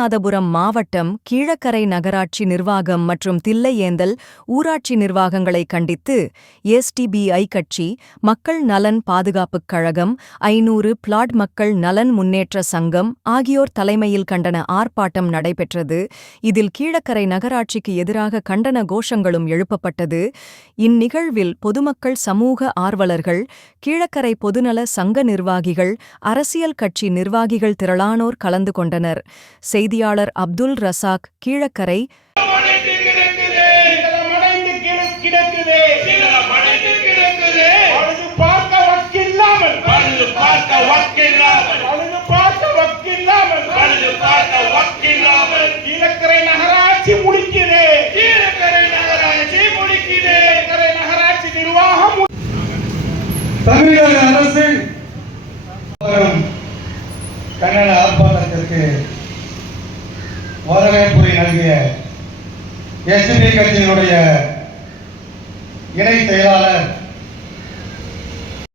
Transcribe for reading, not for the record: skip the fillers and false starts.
ராமநாதபுரம் மாவட்டம் கீழக்கரை நகராட்சி நிர்வாகம் மற்றும் தில்லையேந்தல் ஊராட்சி நிர்வாகங்களை கண்டித்து எஸ்டிபிஐ கட்சி, மக்கள் நலன் பாதுகாப்புக் கழகம், 500 பிளாட் மக்கள் நலன் முன்னேற்ற சங்கம் ஆகியோர் தலைமையில் கண்டன ஆர்ப்பாட்டம் நடைபெற்றது. இதில் கீழக்கரை நகராட்சிக்கு எதிராக கண்டன கோஷங்களும் எழுப்பப்பட்டது. இந்நிகழ்வில் பொதுமக்கள், சமூக ஆர்வலர்கள், கீழக்கரை பொதுநல சங்க நிர்வாகிகள், அரசியல் கட்சி நிர்வாகிகள் திரளானோர் கலந்து கொண்டனர். செய்தியாளர் அப்துல் ரசாக், கீழக்கரை. தமிழக அரசு கண்டன ஆர்ப்பாட்டத்திற்கு வரவேற்புரை நல்கிய எஸ்டிபி கட்சியினுடைய இணை செயலாளர்